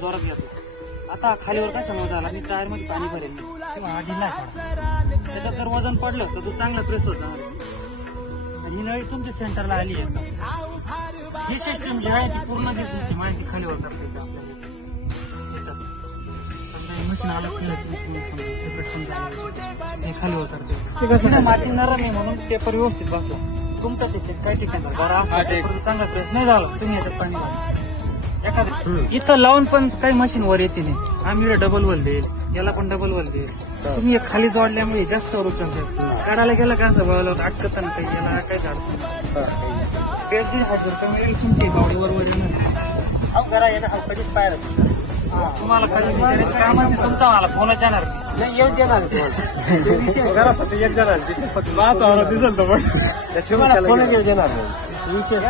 जोरात घेतला. आता खालीवर कशामुळे झाला आणि टायर मध्ये पाणी भरेल किंवा आधी नाही त्याच्यात जर वजन पडलं तर तो चांगला प्रेस होता. ही नळी तुमच्या सेंटरला आली आहे. ही सिस्टीम जी आहे ती पूर्ण दिसून माहिती खालीवर करते मशीन आलं खालीवर करते. ते कसं माती नरम आहे म्हणून पेपर व्यवस्थित बसला. तुमचा तिथे काही ठिकाणी चांगला प्रेस नाही झाला तुम्ही याच्यात पाणी घाला एखादं इथं लावून पण काही मशीन वर येते नाही. आम्ही डबल वल देईल याला पण डबल वल देईल. तुम्ही खाली जोडल्यामुळे जास्त वर उचलते. काढायला गेला का असं वळलं अटकत ना काही याला काही झाडतं. बेस 1,000 मिळेल तुमची गाडीवर वर येणार कधीच पायर तुम्हाला कामाची तुमचा मला फोनच येणार नाही. येऊन देणार फक्त एक जण दिसेल तर पण त्याच्यामुळे फोनच येऊ देणार नाही. विशेष